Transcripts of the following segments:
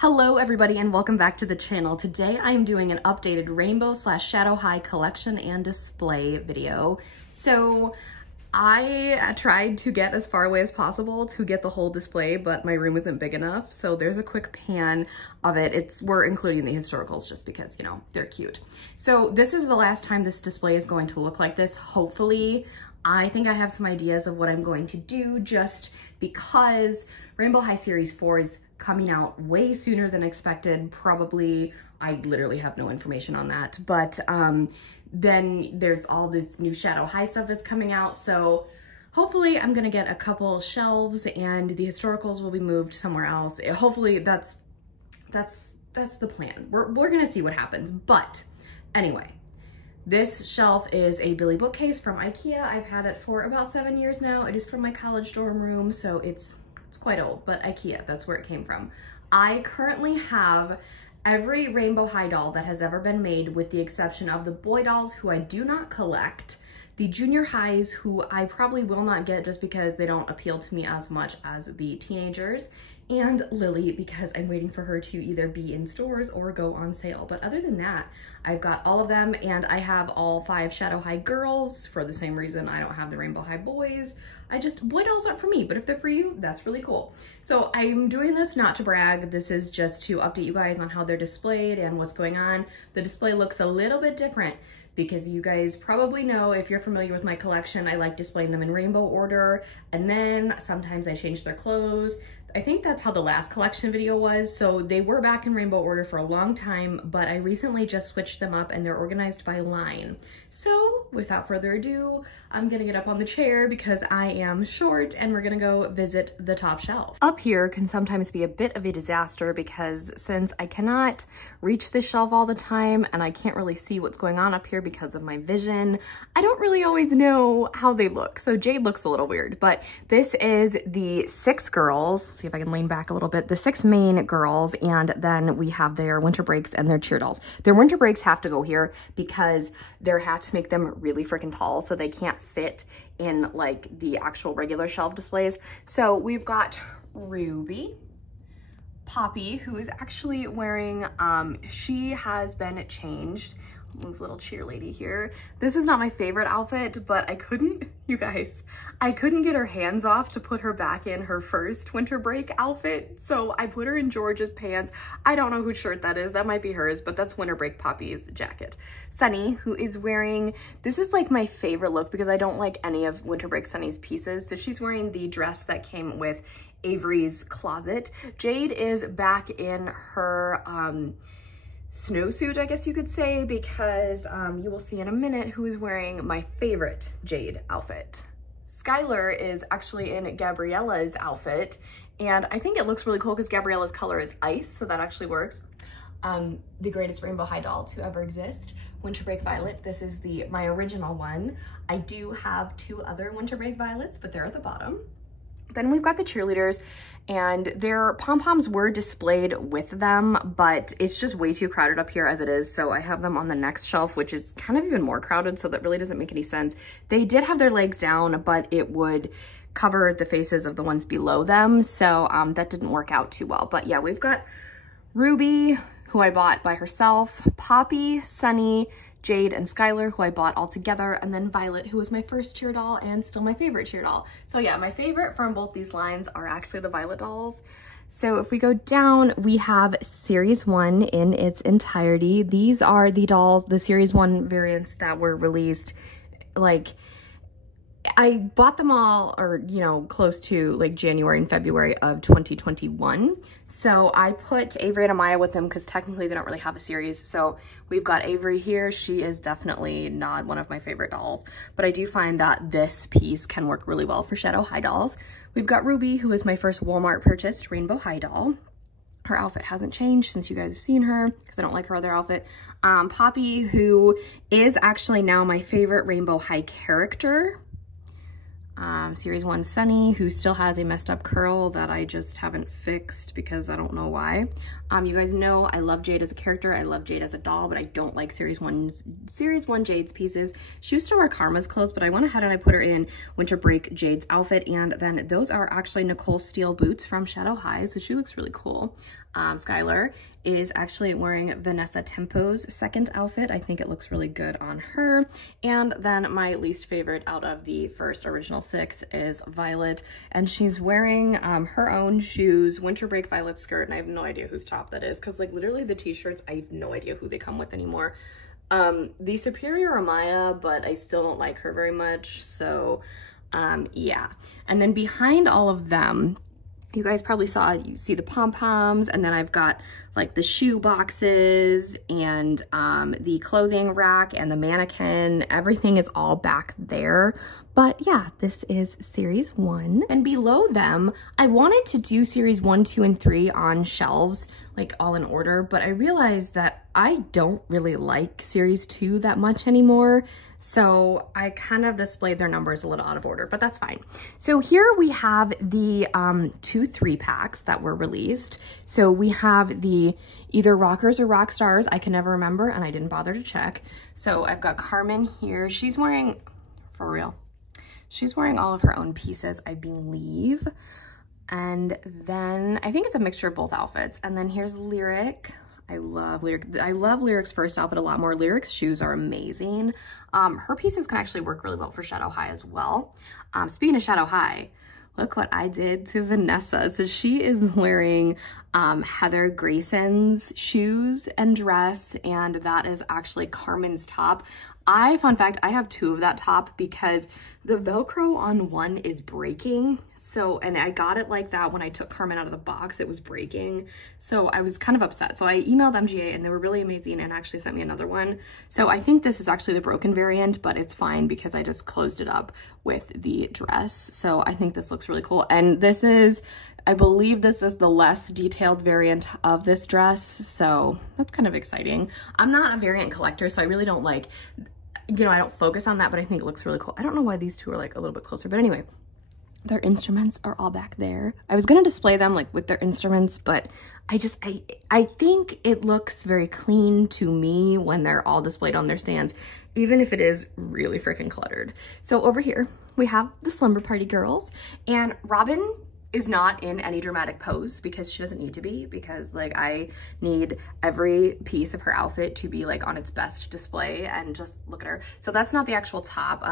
Hello everybody and welcome back to the channel. Today I am doing an updated rainbow / shadow high collection and display video. So I tried to get as far away as possible to get the whole display, but my room isn't big enough. So there's a quick pan of it. We're including the historicals just because, you know, they're cute. So this is the last time this display is going to look like this, hopefully. I think I have some ideas of what I'm going to do just because Rainbow High Series 4 is coming out way sooner than expected. Probably, I literally have no information on that. But then there's all this new Shadow High stuff that's coming out. So hopefully I'm gonna get a couple shelves and the historicals will be moved somewhere else. Hopefully that's the plan. We're gonna see what happens. But anyway, this shelf is a Billy bookcase from IKEA. I've had it for about 7 years now. It is from my college dorm room, so it's quite old, but IKEA, that's where it came from. I currently have every Rainbow High doll that has ever been made, with the exception of the boy dolls, who I do not collect, the junior highs, who I probably will not get just because they don't appeal to me as much as the teenagers, and Lily, because I'm waiting for her to either be in stores or go on sale. But other than that, I've got all of them, and I have all 5 Shadow High girls for the same reason I don't have the Rainbow High boys. Boy dolls aren't for me, but if they're for you, that's really cool. So I'm doing this not to brag. This is just to update you guys on how they're displayed and what's going on. The display looks a little bit different because you guys probably know, if you're familiar with my collection, I like displaying them in rainbow order, and then sometimes I change their clothes. I think that's how the last collection video was. So they were back in rainbow order for a long time, but I recently just switched them up and they're organized by line. So without further ado, I'm gonna get up on the chair because I am short and we're gonna go visit the top shelf. Up here can sometimes be a bit of a disaster because since I cannot reach this shelf all the time and I can't really see what's going on up here because of my vision, I don't really always know how they look. So Jade looks a little weird, but this is the 6 girls. See if I can lean back a little bit. The 6 main girls, and then we have their winter breaks and their cheer dolls. Their winter breaks have to go here because their hats make them really freaking tall, so they can't fit in like the actual regular shelf displays. So we've got Ruby, Poppy, who is actually wearing, she has been changed. Move little cheerleady here. This is not my favorite outfit, but I couldn't get her hands off to put her back in her first winter break outfit. So I put her in George's pants. I don't know whose shirt that is. That might be hers, but that's winter break Poppy's jacket. Sunny, who is wearing, this is like my favorite look because I don't like any of winter break Sunny's pieces. So she's wearing the dress that came with Avery's closet. Jade is back in her, snowsuit, I guess you could say, because you will see in a minute who is wearing my favorite Jade outfit. Skylar is actually in Gabriella's outfit, and I think it looks really cool because Gabriella's color is ice, so that actually works. The greatest Rainbow High doll to ever exist, Winter Break Violet. This is my original one. I do have 2 other Winter Break Violets, but they're at the bottom. Then we've got the cheerleaders, and their pom-poms were displayed with them, but it's just way too crowded up here as it is. So I have them on the next shelf, which is kind of even more crowded. So that really doesn't make any sense. They did have their legs down, but it would cover the faces of the ones below them. So that didn't work out too well. But yeah, we've got Ruby, who I bought by herself, Poppy, Sunny, Jade, and Skylar, who I bought all together, and then Violet, who was my first cheer doll and still my favorite cheer doll. So yeah, my favorite from both these lines are actually the Violet dolls. So if we go down, we have Series 1 in its entirety. These are the dolls, the Series 1 variants that were released, like, I bought them all, or, you know, close to like January and February of 2021. So I put Avery and Amaya with them because technically they don't really have a series. So we've got Avery here. She is definitely not one of my favorite dolls, but I do find that this piece can work really well for Shadow High dolls. We've got Ruby, who is my first Walmart purchased Rainbow High doll. Her outfit hasn't changed since you guys have seen her because I don't like her other outfit. Poppy, who is actually now my favorite Rainbow High character. Series 1 Sunny, who still has a messed up curl that I just haven't fixed because I don't know why. You guys know I love Jade as a character, I love Jade as a doll, but I don't like Series 1 Jade's pieces. She used to wear Karma's clothes, but I went ahead and I put her in Winter Break Jade's outfit, and then those are actually Nicole steel boots from Shadow High, so she looks really cool. Skylar is actually wearing Vanessa Tempo's second outfit. I think it looks really good on her. And then my least favorite out of the first original 6 is Violet, and she's wearing her own shoes, winter break violet skirt, and I have no idea whose top that is, because like literally the t-shirts, I have no idea who they come with anymore. The superior Amaya, but I still don't like her very much, so yeah. And then behind all of them, you guys probably saw, you see the pom-poms, and then I've got like the shoe boxes and the clothing rack and the mannequin. Everything is all back there. But yeah, this is series 1. And below them, I wanted to do series 1, 2, and 3 on shelves, like all in order, but I realized that I don't really like series 2 that much anymore. So I kind of displayed their numbers a little out of order, but that's fine. So here we have the 2 3-packs that were released. So we have the either Rockers or Rock Stars. I can never remember, and I didn't bother to check. So I've got Carmen here. She's wearing, for real, she's wearing all of her own pieces, I believe. And then I think it's a mixture of both outfits. And then here's Lyric. I love Lyric's first outfit a lot more. Lyric's shoes are amazing. Her pieces can actually work really well for Shadow High as well. Speaking of Shadow High, look what I did to Vanessa. So she is wearing Heather Grayson's shoes and dress, and that is actually Carmen's top. Fun fact, I have 2 of that top because the Velcro on one is breaking. So, and I got it like that when I took Carmen out of the box, it was breaking. So I was kind of upset. So I emailed MGA and they were really amazing and actually sent me another one. So I think this is actually the broken variant, but it's fine because I just closed it up with the dress. So I think this looks really cool. And this is, I believe this is the less detailed variant of this dress. So that's kind of exciting. I'm not a variant collector, so I really don't like, you know, I don't focus on that, but I think it looks really cool. I don't know why these two are like a little bit closer, but anyway. Their instruments are all back there. I was gonna display them like with their instruments, but I think it looks very clean to me when they're all displayed on their stands, even if it is really freaking cluttered. So over here, we have the Slumber Party girls, and Robin is not in any dramatic pose because she doesn't need to be, because like I need every piece of her outfit to be like on its best display, and just look at her. So that's not the actual top.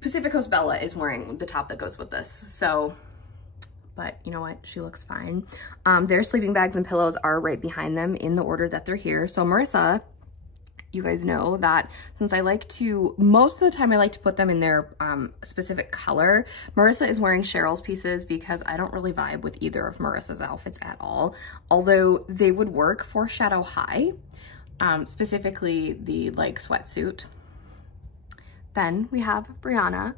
Pacific Coast Bella is wearing the top that goes with this. So, but you know what? She looks fine. Their sleeping bags and pillows are right behind them in the order that they're here. So Marissa, you guys know that since I like to, most of the time I like to put them in their specific color. Marissa is wearing Cheryl's pieces because I don't really vibe with either of Marissa's outfits at all. Although they would work for Shadow High, specifically the like sweatsuit. Then we have Brianna,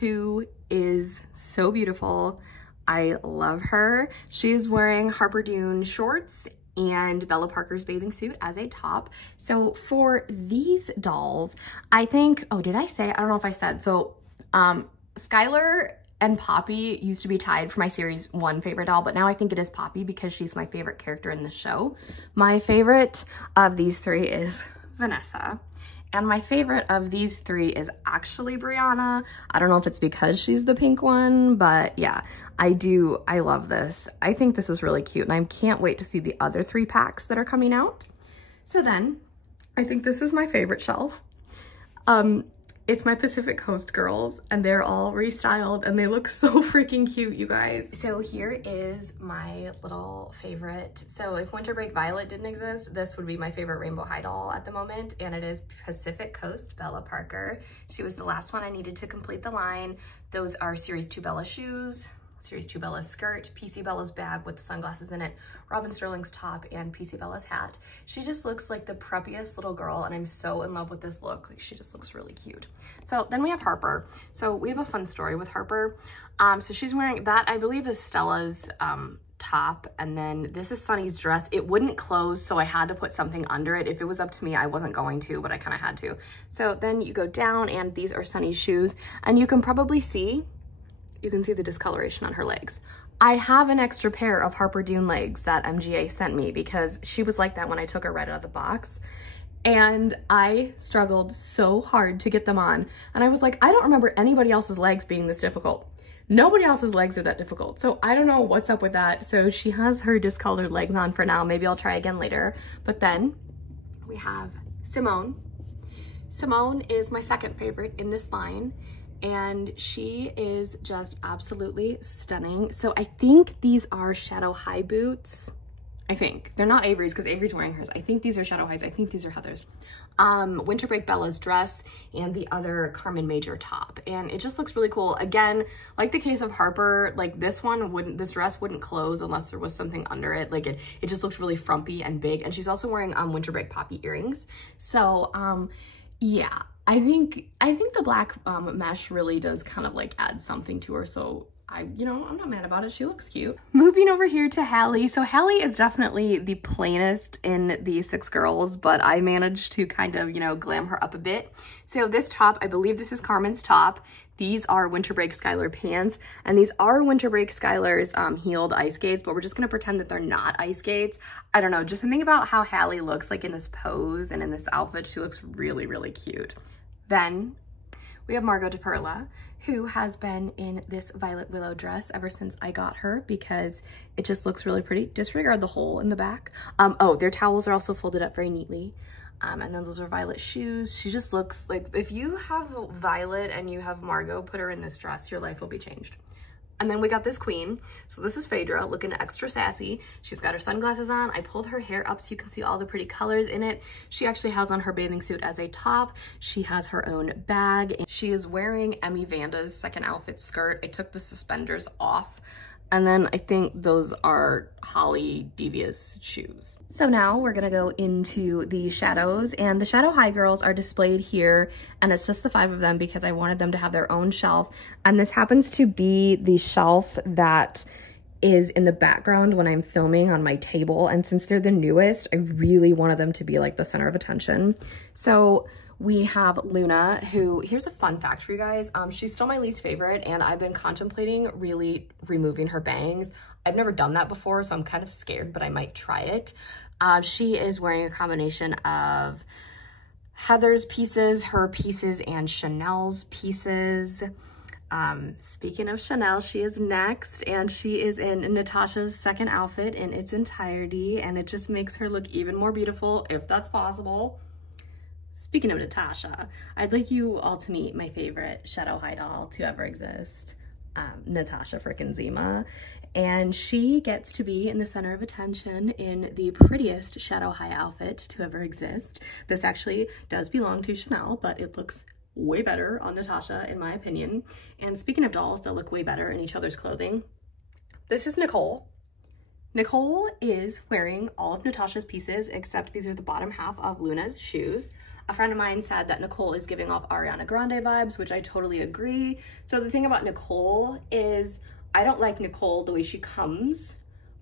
who is so beautiful. I love her. She is wearing Harper Dune shorts and Bella Parker's bathing suit as a top. So for these dolls, I think, oh, did I say? I don't know if I said. So Skylar and Poppy used to be tied for my series 1 favorite doll, but now I think it is Poppy because she's my favorite character in the show. My favorite of these 3 is Vanessa. And my favorite of these 3 is actually Brianna. I don't know if it's because she's the pink one, but yeah, I love this. I think this is really cute, and I can't wait to see the other 3 packs that are coming out. So then, I think this is my favorite shelf. It's my Pacific Coast girls, and they're all restyled, and they look so freaking cute, you guys. So here is my little favorite. So if Winter Break Violet didn't exist, this would be my favorite Rainbow High doll at the moment, and it is Pacific Coast Bella Parker. She was the last one I needed to complete the line. Those are Series 2 Bella shoes, Series 2 Bella's skirt, PC Bella's bag with the sunglasses in it, Robin Sterling's top, and PC Bella's hat. She just looks like the preppiest little girl, and I'm so in love with this look. Like, she just looks really cute. So then we have Harper. So we have a fun story with Harper. So she's wearing that, I believe, is Stella's top, and then this is Sunny's dress. It wouldn't close, so I had to put something under it. If it was up to me, I wasn't going to, but I kind of had to. So then you go down, and these are Sunny's shoes, and you can probably see, you can see the discoloration on her legs. I have an extra pair of Harper Dune legs that MGA sent me because she was like that when I took her right out of the box. And I struggled so hard to get them on. And I was like, I don't remember anybody else's legs being this difficult. Nobody else's legs are that difficult. So I don't know what's up with that. So she has her discolored legs on for now. Maybe I'll try again later. But then we have Simone. Simone is my second favorite in this line, and she is just absolutely stunning. So I think these are Shadow High boots. I think they're not Avery's because Avery's wearing hers. I think these are Shadow Highs. I think these are Heather's. Winter Break Bella's dress and the other Carmen Major top, and it just looks really cool. Again, like the case of Harper, like this dress wouldn't close unless there was something under it. Like it just looks really frumpy and big, and she's also wearing Winter Break poppy earrings. So yeah, I think the black mesh really does kind of like add something to her. So I'm not mad about it. She looks cute. Moving over here to Hallie. So Hallie is definitely the plainest in the 6 girls, but I managed to kind of, glam her up a bit. So this top, I believe this is Carmen's top. These are Winter Break Skylar pants, and these are Winter Break Skylar's heeled ice skates, but we're just gonna pretend that they're not ice skates. I don't know, just something about how Hallie looks like in this pose and in this outfit. She looks really, really cute. Then we have Margo De Perla, who has been in this violet willow dress ever since I got her because it just looks really pretty. Disregard the hole in the back. Oh, their towels are also folded up very neatly. And then those are violet shoes. She just looks like, if you have Violet and you have Margo, put her in this dress, your life will be changed. And then we got this queen. So this is Phaedra, looking extra sassy. She's got her sunglasses on. I pulled her hair up so you can see all the pretty colors in it. She actually has on her bathing suit as a top. She has her own bag. She is wearing Emmy Vanda's second outfit skirt. I took the suspenders off. And then I think those are Hallie Devious shoes. So now we're gonna go into the shadows, and the Shadow High girls are displayed here, and it's just the 5 of them because I wanted them to have their own shelf. And this happens to be the shelf that is in the background when I'm filming on my table. And since they're the newest, I really wanted them to be like the center of attention. So we have Luna, who, here's a fun fact for you guys. She's still my least favorite, and I've been contemplating really removing her bangs. I've never done that before, so I'm kind of scared, but I might try it. She is wearing a combination of Heather's pieces, her pieces, and Chanel's pieces. Speaking of Chanel, she is next, and she is in Natasha's second outfit in its entirety, and it just makes her look even more beautiful, if that's possible. Speaking of Natasha, I'd like you all to meet my favorite Shadow High doll to ever exist, Natasha frickin' Zima. And she gets to be in the center of attention in the prettiest Shadow High outfit to ever exist. This actually does belong to Chanel, but it looks way better on Natasha, in my opinion. And speaking of dolls that look way better in each other's clothing, this is Nicole. Nicole is wearing all of Natasha's pieces, except these are the bottom half of Luna's shoes. A friend of mine said that Nicole is giving off Ariana Grande vibes, which I totally agree. So the thing about Nicole is I don't like Nicole the way she comes,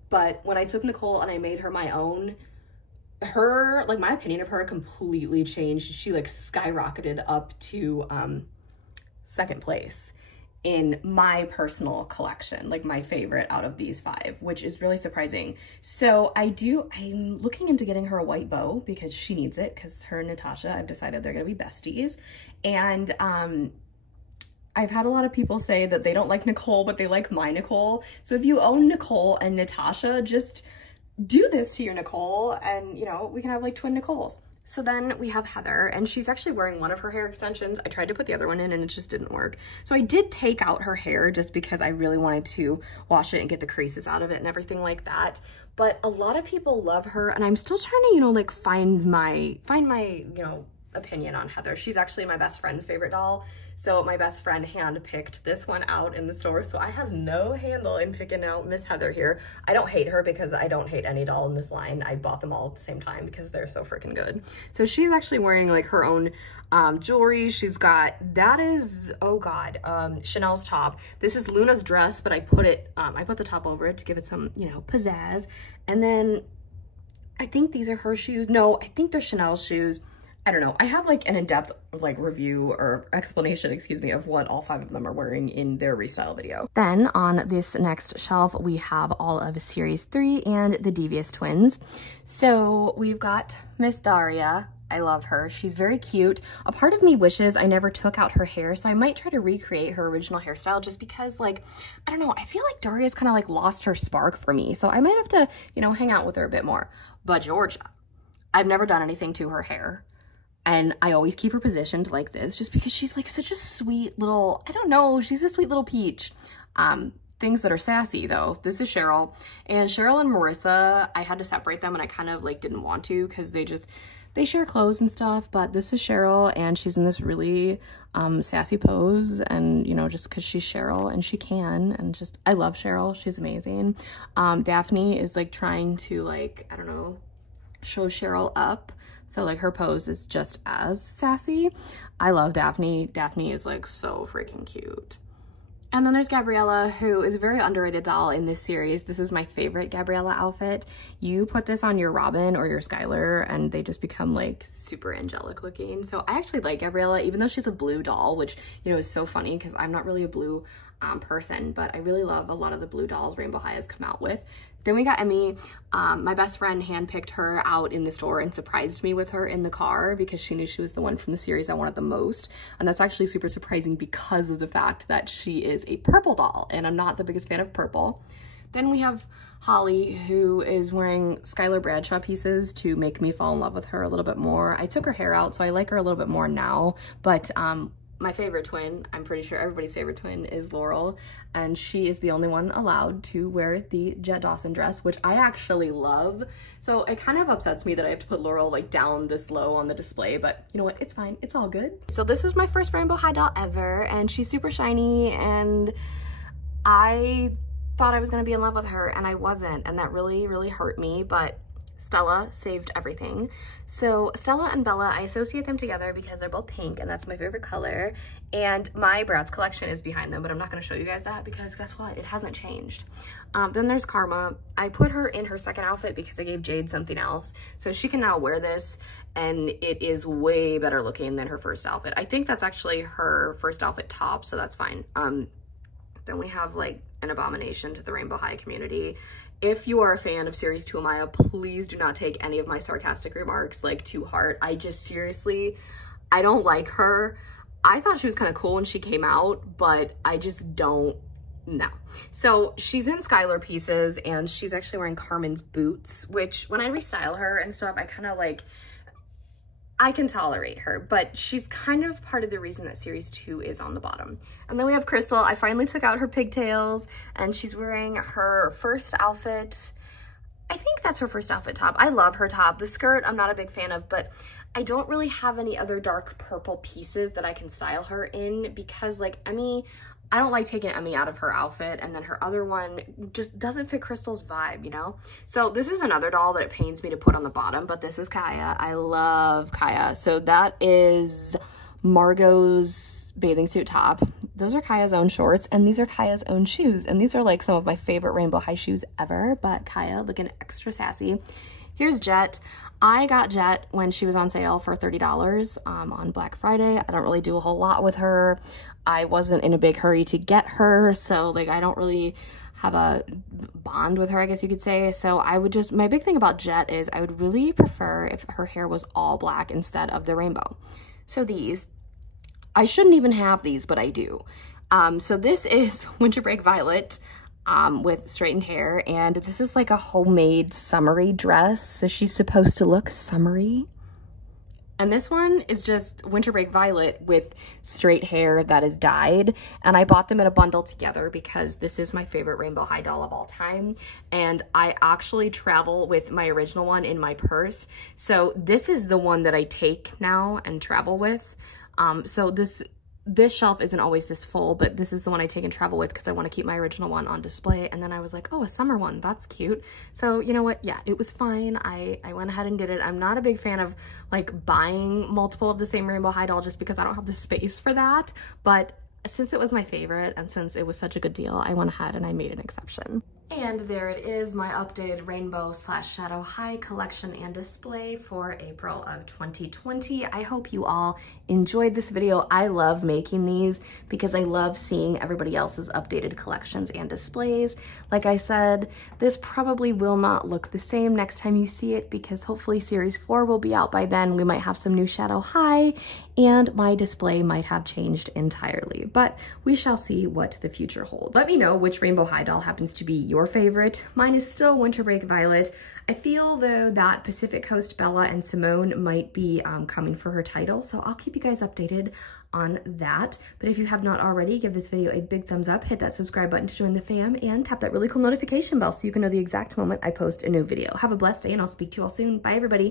but when I took Nicole and I made her my own, my opinion of her completely changed. She like skyrocketed up to second place in my personal collection, like my favorite out of these 5, which is really surprising. So I'm looking into getting her a white bow because she needs it, because her and Natasha, I've decided they're gonna be besties. And I've had a lot of people say that they don't like Nicole, but they like my Nicole. So if you own Nicole and Natasha, just do this to your Nicole, and we can have like twin Nicoles. So then we have Heather, and she's actually wearing one of her hair extensions. I tried to put the other one in and it just didn't work. So I did take out her hair just because I really wanted to wash it and get the creases out of it and everything like that. But a lot of people love her, and I'm still trying to, like find my, opinion on Heather. She's actually my best friend's favorite doll. So my best friend hand-picked this one out in the store. So I have no handle in picking out Miss Heather here. I don't hate her because I don't hate any doll in this line. I bought them all at the same time because they're so freaking good. So she's actually wearing like her own jewelry. She's got, that is, oh God, Chanel's top. This is Luna's dress, but I put the top over it to give it some, pizzazz. And then I think these are her shoes. No, I think they're Chanel's shoes. I don't know. I have like an in-depth review or explanation, of what all 5 of them are wearing in their restyle video. Then on this next shelf, we have all of Series 3 and the Devious Twins. So we've got Miss Daria. I love her. She's very cute. A part of me wishes I never took out her hair, so I might try to recreate her original hairstyle just because, like, I don't know, I feel like Daria's kind of like lost her spark for me, so I might have to, you know, hang out with her a bit more. But Georgia, I've never done anything to her hair, and I always keep her positioned like this just because she's like such a sweet little, I don't know, she's a sweet little peach. Things that are sassy though. This is Cheryl, and Cheryl and Marissa, I had to separate them, and I kind of like didn't want to because they share clothes and stuff. But this is Cheryl, and she's in this really sassy pose, and you know, just because she's Cheryl and she can, and just I love Cheryl, she's amazing. Daphne is like trying to, like, I don't know, show Cheryl up, so like her pose is just as sassy. I love Daphne. Daphne is like so freaking cute. And then there's Gabriella, who is a very underrated doll in this series. This is my favorite Gabriella outfit. You put this on your Robin or your Skylar, and they just become like super angelic looking. So I actually like Gabriella, even though she's a blue doll, which, you know, is so funny because I'm not really a blue person, but I really love a lot of the blue dolls Rainbow High has come out with. Then we got Emmy. My best friend handpicked her out in the store and surprised me with her in the car because she knew she was the one from the series I wanted the most. And that's actually super surprising because of the fact that she is a purple doll, and I'm not the biggest fan of purple. Then we have Hallie, who is wearing Skylar Bradshaw pieces to make me fall in love with her a little bit more. I took her hair out, so I like her a little bit more now, but my favorite twin, I'm pretty sure everybody's favorite twin, is Laurel, and she is the only one allowed to wear the Jet Dawson dress, which I actually love. So it kind of upsets me that I have to put Laurel like down this low on the display, but you know what, it's fine, it's all good. So this is my first Rainbow High doll ever, and she's super shiny, and I thought I was gonna be in love with her, and I wasn't, and that really, really hurt me, but Stella saved everything. So Stella and Bella, I associate them together because they're both pink, and that's my favorite color. And my Bratz collection is behind them, but I'm not going to show you guys that because guess what? It hasn't changed. Then there's Karma. I put her in her second outfit because I gave Jade something else. So she can now wear this, and it is way better looking than her first outfit. I think that's actually her first outfit top, so that's fine. Then we have like an abomination to the Rainbow High community. If you are a fan of Series 2 Amaya, please do not take any of my sarcastic remarks like to heart. I just seriously, I don't like her. I thought she was kind of cool when she came out, but I just don't know. So she's in Skylar pieces, and she's actually wearing Carmen's boots, which when I restyle her and stuff, I kind of like, I can tolerate her, but she's kind of part of the reason that Series 2 is on the bottom. And then we have Crystal. I finally took out her pigtails, and she's wearing her first outfit. I think that's her first outfit top. I love her top. The skirt, I'm not a big fan of, but I don't really have any other dark purple pieces that I can style her in because, like, Emmy, I don't like taking Emmy out of her outfit, and then her other one just doesn't fit Crystal's vibe, you know? So this is another doll that it pains me to put on the bottom, but this is Kaya. I love Kaya. So that is Margot's bathing suit top. Those are Kaya's own shorts, and these are Kaya's own shoes, and these are like some of my favorite Rainbow High shoes ever, but Kaya looking extra sassy. Here's Jet. I got Jet when she was on sale for $30 on Black Friday. I don't really do a whole lot with her. I wasn't in a big hurry to get her, so like I don't really have a bond with her, I guess you could say. So I would just, my big thing about Jet is I would really prefer if her hair was all black instead of the rainbow. So these, I shouldn't even have these, but I do. So this is Winter Break Violet with straightened hair, and this is like a homemade summery dress, so she's supposed to look summery. And this one is just Winter Break Violet with straight hair that is dyed, and I bought them in a bundle together because this is my favorite Rainbow High doll of all time, and I actually travel with my original one in my purse, so this is the one that I take now and travel with. So this shelf isn't always this full, but this is the one I take and travel with because I want to keep my original one on display. And then I was like, oh, a summer one, that's cute. So you know what? Yeah, it was fine. I went ahead and did it. I'm not a big fan of like buying multiple of the same Rainbow High doll just because I don't have the space for that. But since it was my favorite and since it was such a good deal, I went ahead and I made an exception. And there it is, my updated rainbow slash shadow high collection and display for April of 2020. I hope you all enjoyed this video. I love making these because I love seeing everybody else's updated collections and displays. Like I said, this probably will not look the same next time you see it because hopefully series 4 will be out by then. We might have some new shadow high and my display might have changed entirely, but we shall see what the future holds. Let me know which rainbow high doll happens to be your favorite. Mine is still Winter Break Violet. I feel though that Pacific Coast Bella and Simone might be coming for her title, so I'll keep you guys updated on that. But if you have not already, give this video a big thumbs up, hit that subscribe button to join the fam, and tap that really cool notification bell so you can know the exact moment I post a new video. Have a blessed day and I'll speak to you all soon. Bye everybody.